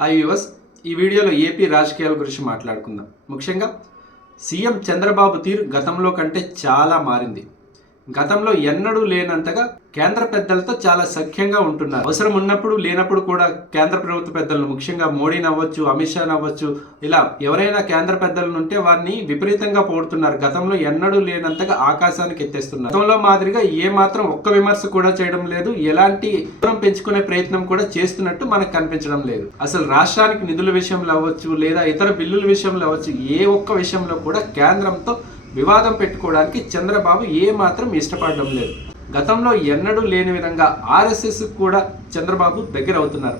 Hi viewers ఈ వీడియోలో AP రాజకీయాల గురించి మాట్లాడుకుందాం. ముఖ్యంగా సీఎం చంద్రబాబు తీరు గతంలో కంటే చాలా మారింది. గతంలో ఎన్నడూ లేనంతగా కేంద్ర పెద్దలతో చాలా సఖ్యంగా ఉంటున్నారు. అవసరం ఉన్నప్పుడు లేనప్పుడు కూడా కేంద్ర ప్రభుత్వ పెద్దలను ముఖ్యంగా మోడీని అవ్వచ్చు అమిత్ షా అవ్వచ్చు ఇలా ఎవరైనా కేంద్ర పెద్దలను ఉంటే వారిని విపరీతంగా పోడుతున్నారు. గతంలో ఎన్నడూ లేనంతగా ఆకాశానికి ఎత్తేస్తున్నారు. గతంలో మాదిరిగా ఏ మాత్రం ఒక్క విమర్శ కూడా చేయడం లేదు. ఎలాంటి దూరం పెంచుకునే ప్రయత్నం కూడా చేస్తున్నట్టు మనకు కనిపించడం లేదు. అసలు రాష్ట్రానికి నిధుల విషయంలో అవ్వచ్చు లేదా ఇతర బిల్లుల విషయంలో అవ్వచ్చు ఏ ఒక్క విషయంలో కూడా కేంద్రంతో వివాదం పెట్టుకోవడానికి చంద్రబాబు ఏమాత్రం ఇష్టపడడం లేదు. గతంలో ఎన్నడూ లేని విధంగా ఆర్ఎస్ఎస్ కూడా చంద్రబాబు దగ్గర అవుతున్నారు.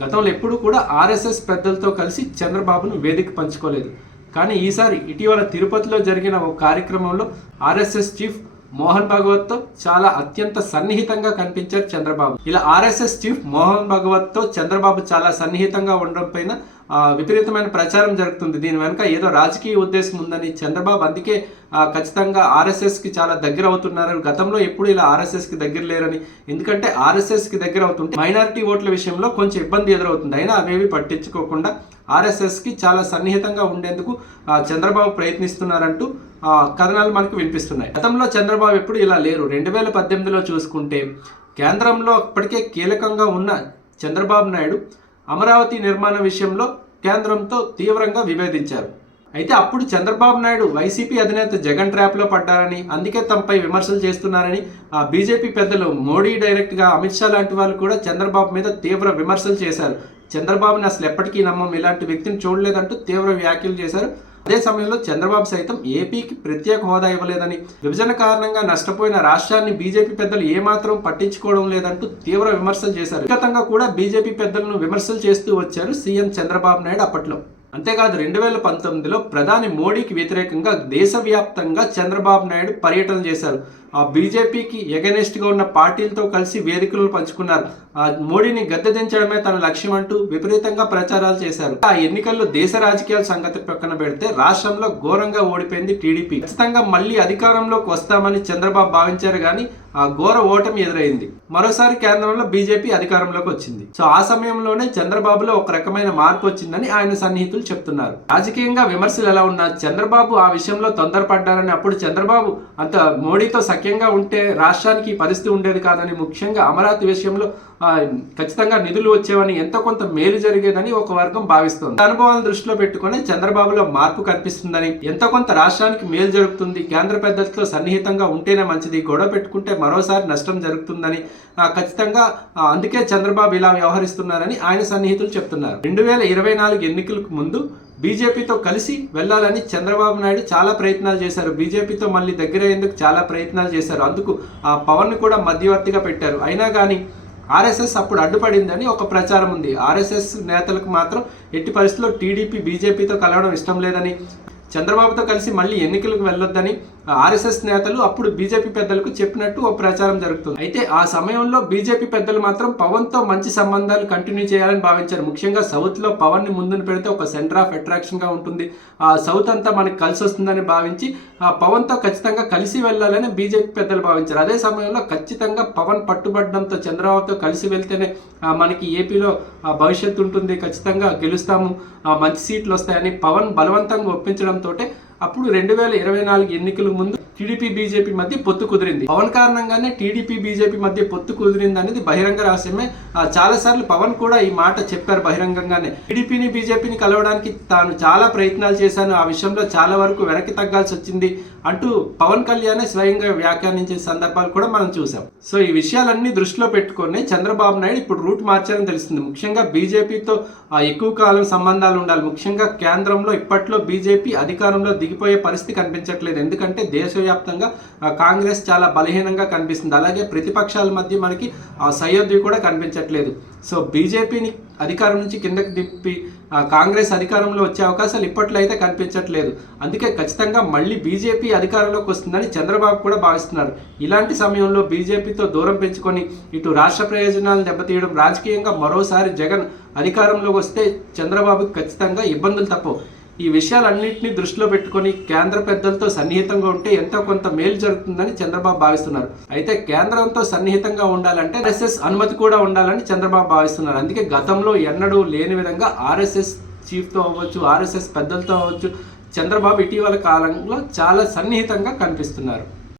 గతంలో ఎప్పుడూ కూడా ఆర్ఎస్ఎస్ పెద్దలతో కలిసి చంద్రబాబును వేదిక పంచుకోలేదు. కానీ ఈసారి ఇటీవల తిరుపతిలో జరిగిన ఒక కార్యక్రమంలో ఆర్ఎస్ఎస్ చీఫ్ మోహన్ భగవత్తో చాలా అత్యంత సన్నిహితంగా కనిపించారు చంద్రబాబు. ఇలా ఆర్ఎస్ఎస్ చీఫ్ మోహన్ భగవత్తో చంద్రబాబు చాలా సన్నిహితంగా ఉండడం పైన విపరీతమైన ప్రచారం జరుగుతుంది. దీని వెనుక ఏదో రాజకీయ ఉద్దేశం ఉందని చంద్రబాబు అందుకే ఖచ్చితంగా ఆర్ఎస్ఎస్కి చాలా దగ్గర అవుతున్నారని గతంలో ఎప్పుడు ఇలా ఆర్ఎస్ఎస్కి దగ్గర లేరని. ఎందుకంటే ఆర్ఎస్ఎస్కి దగ్గర అవుతుంటే మైనారిటీ ఓట్ల విషయంలో కొంచెం ఇబ్బంది ఎదురవుతుంది. అయినా అవేవి పట్టించుకోకుండా ఆర్ఎస్ఎస్కి చాలా సన్నిహితంగా ఉండేందుకు ఆ, చంద్రబాబు ప్రయత్నిస్తున్నారంటూ ఆ, కథనాలు మనకు వినిపిస్తున్నాయి. గతంలో చంద్రబాబు ఎప్పుడు ఇలా లేరు. రెండు వేల పద్దెనిమిదిలో చూసుకుంటే కేంద్రంలో అప్పటికే కీలకంగా ఉన్న చంద్రబాబు నాయుడు అమరావతి నిర్మాణ విషయంలో కేంద్రంతో తీవ్రంగా విభేదించారు. అయితే అప్పుడు చంద్రబాబు నాయుడు వైసీపీ అధినేత జగన్ ట్రాప్లో పడ్డారని అందుకే తమపై విమర్శలు చేస్తున్నారని ఆ బీజేపీ పెద్దలు మోడీ డైరెక్ట్గా అమిత్ షా లాంటి వాళ్ళు కూడా చంద్రబాబు మీద తీవ్ర విమర్శలు చేశారు. చంద్రబాబుని అసలు ఎప్పటికీ నమ్మం. ఇలాంటి వ్యక్తిని చూడలేదంటూ తీవ్ర వ్యాఖ్యలు చేశారు. అదే సమయంలో చంద్రబాబు సైతం ఏపీకి ప్రత్యేక హోదా ఇవ్వలేదని విభజన కారణంగా నష్టపోయిన రాష్ట్రాన్ని బీజేపీ పెద్దలు ఏమాత్రం పట్టించుకోవడం లేదంటూ తీవ్ర విమర్శలు చేశారు. వ్యక్తిగతంగా కూడా బీజేపీ పెద్దలను విమర్శలు చేస్తూ వచ్చారు సీఎం చంద్రబాబు నాయుడు అప్పట్లో. అంతేకాదు రెండు వేల పంతొమ్మిదిలో ప్రధాని మోడీకి వ్యతిరేకంగా దేశవ్యాప్తంగా చంద్రబాబు నాయుడు పర్యటన చేశారు. ఆ బీజేపీకి ఎగనెస్ట్గా ఉన్న పార్టీలతో కలిసి వేదికలను పంచుకున్నారు. ఆ మోడీని గద్దె దించడమే తన లక్ష్యం అంటూ విపరీతంగా ప్రచారాలు చేశారు. ఆ ఎన్నికల్లో దేశ రాజకీయాల సంగతి పక్కన పెడితే రాష్ట్రంలో ఘోరంగా ఓడిపోయింది టీడీపీ. ఖచ్చితంగా మళ్ళీ అధికారంలోకి వస్తామని చంద్రబాబు భావించారు కానీ ఘోర ఓటమి ఎదురైంది. మరోసారి కేంద్రంలో బీజేపీ అధికారంలోకి వచ్చింది. సో ఆ సమయంలోనే చంద్రబాబులో ఒక రకమైన మార్పు వచ్చిందని ఆయన సన్నిహితులు చెప్తున్నారు. రాజకీయంగా విమర్శలు ఎలా ఉన్నా చంద్రబాబు ఆ విషయంలో తొందరపడ్డారని అప్పుడు చంద్రబాబు అంత మోడీతో సఖ్యంగా ఉంటే రాష్ట్రానికి పరిస్థితి ఉండేది కాదని ముఖ్యంగా అమరావతి విషయంలో ఖచ్చితంగా నిధులు వచ్చేవని ఎంత కొంత మేలు జరిగేదని ఒక వర్గం భావిస్తోంది. అనుభవాలను దృష్టిలో పెట్టుకుని చంద్రబాబులో మార్పు కనిపిస్తుందని ఎంత కొంత రాష్ట్రానికి మేలు జరుగుతుంది కేంద్ర పెద్దలతో సన్నిహితంగా ఉంటేనే మంచిది గొడవ పెట్టుకుంటే మరోసారి నష్టం జరుగుతుందని ఖచ్చితంగా అందుకే చంద్రబాబు ఇలా వ్యవహరిస్తున్నారని ఆయన సన్నిహితులు చెప్తున్నారు. రెండు వేల ఇరవై నాలుగు ఎన్నికలకు ముందు బీజేపీతో కలిసి వెళ్ళాలని చంద్రబాబు నాయుడు చాలా ప్రయత్నాలు చేశారు. బీజేపీతో మళ్ళీ దగ్గర అయ్యేందుకు చాలా ప్రయత్నాలు చేశారు. అందుకు ఆ పవన్ కూడా మధ్యవర్తిగా పెట్టారు. అయినా కానీ ఆర్ఎస్ఎస్ అప్పుడు అడ్డుపడిందని ఒక ప్రచారం ఉంది. ఆర్ఎస్ఎస్ నేతలకు మాత్రం ఎట్టి పరిస్థితుల్లో టీడీపీ బీజేపీతో కలవడం ఇష్టం లేదని చంద్రబాబుతో కలిసి మళ్ళీ ఎన్నికలకు వెళ్ళొద్దని ఆర్ఎస్ఎస్ నేతలు అప్పుడు బీజేపీ పెద్దలకు చెప్పినట్టు ఓ ప్రచారం జరుగుతుంది. అయితే ఆ సమయంలో బీజేపీ పెద్దలు మాత్రం పవన్తో మంచి సంబంధాలు కంటిన్యూ చేయాలని భావించారు. ముఖ్యంగా సౌత్లో పవన్ని ముందున పెడితే ఒక సెంటర్ ఆఫ్ అట్రాక్షన్గా ఉంటుంది. ఆ సౌత్ అంతా మనకి కలిసి వస్తుందని భావించి ఆ పవన్తో ఖచ్చితంగా కలిసి వెళ్ళాలని బీజేపీ పెద్దలు భావించారు. అదే సమయంలో ఖచ్చితంగా పవన్ పట్టుబడడంతో చంద్రబాబుతో కలిసి వెళ్తేనే మనకి ఏపీలో భవిష్యత్తు ఉంటుంది. ఖచ్చితంగా గెలుస్తాము. ఆ, మంచి సీట్లు వస్తాయని పవన్ బలవంతంగా ఒప్పించడంతో అప్పుడు రెండు వేల ఇరవై నాలుగు ఎన్నికల ముందు టీడీపీ బీజేపీ మధ్య పొత్తు కుదిరింది. పవన్ కారణంగానే టీడీపీ బీజేపీ మధ్య పొత్తు కుదిరింది అనేది బహిరంగ రహస్యమే. చాలా సార్లు పవన్ కూడా ఈ మాట చెప్పారు బహిరంగంగానే. టీడీపీని బీజేపీని కలవడానికి తాను చాలా ప్రయత్నాలు చేశాను. ఆ విషయంలో చాలా వరకు వెనక్కి తగ్గాల్సి వచ్చింది. అంటూ పవన్ కళ్యాణే స్వయంగా వ్యాఖ్యానించే సందర్భాలు కూడా మనం చూసాం సో ఈ విషయాలన్నీ దృష్టిలో పెట్టుకొని చంద్రబాబు నాయుడు ఇప్పుడు రూట్ మార్చారని తెలుస్తుంది. ముఖ్యంగా బీజేపీతో ఎక్కువ కాలం సంబంధాలు ఉండాలి. ముఖ్యంగా కేంద్రంలో ఇప్పట్లో బీజేపీ అధికారంలో దిగిపోయే పరిస్థితి కనిపించట్లేదు. ఎందుకంటే దేశవ్యాప్తంగా కాంగ్రెస్ చాలా బలహీనంగా కనిపిస్తుంది. అలాగే ప్రతిపక్షాల మధ్య మనకి ఆ సయోధ్య కూడా కనిపించట్లేదు. సో బీజేపీని అధికారం నుంచి కిందకి దిప్పి కాంగ్రెస్ అధికారంలో వచ్చే అవకాశాలు ఇప్పట్లో అయితే కనిపించట్లేదు. అందుకే ఖచ్చితంగా మళ్ళీ బీజేపీ అధికారంలోకి వస్తుందని చంద్రబాబు కూడా భావిస్తున్నారు. ఇలాంటి సమయంలో బీజేపీతో దూరం పెంచుకొని ఇటు రాష్ట్ర ప్రయోజనాలు దెబ్బతీయడం రాజకీయంగా మరోసారి జగన్ అధికారంలోకి వస్తే చంద్రబాబుకి ఖచ్చితంగా ఇబ్బందులు తప్పవు. ఈ విషయాలన్నింటినీ దృష్టిలో పెట్టుకొని కేంద్ర పెద్దలతో సన్నిహితంగా ఉంటే ఎంతో కొంత మేలు జరుగుతుందని చంద్రబాబు భావిస్తున్నారు. అయితే కేంద్రంతో సన్నిహితంగా ఉండాలంటే ఆర్ఎస్ఎస్ అనుమతి కూడా ఉండాలని చంద్రబాబు భావిస్తున్నారు. అందుకే గతంలో ఎన్నడూ లేని విధంగా ఆర్ఎస్ఎస్ చీఫ్తో అవ్వచ్చు ఆర్ఎస్ఎస్ పెద్దలతో అవ్వచ్చు చంద్రబాబు ఇటీవల కాలంలో చాలా సన్నిహితంగా కనిపిస్తున్నారు.